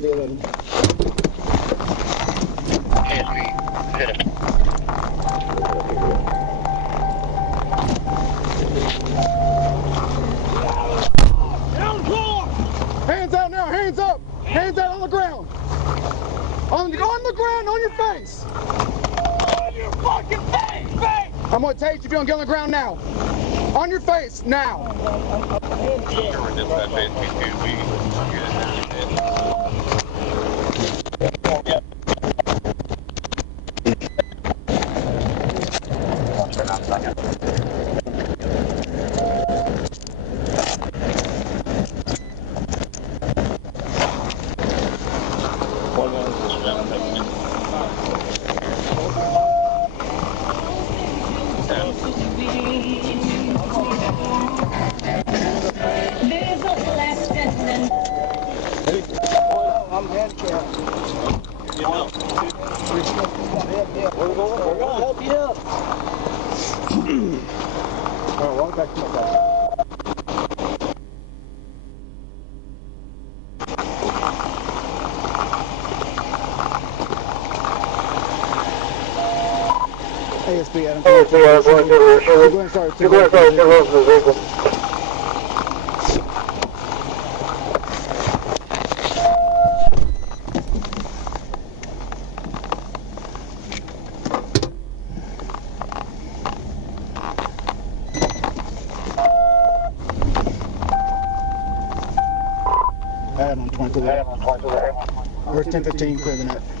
the 11. Hit him. Hands out now, hands up! Hands out on the ground! On the ground, on your face! On your fucking face, face! I'm gonna tase you if you don't get on the ground now. On your face, now! Sherwood Dispatch ASP2, we I'm handicapped. We're gonna help you out. Alright, walk back to my car. ASB, Adam. Go ahead and start. Go ahead and start the vehicle. Adam on 22. Where's 1015 clear the net?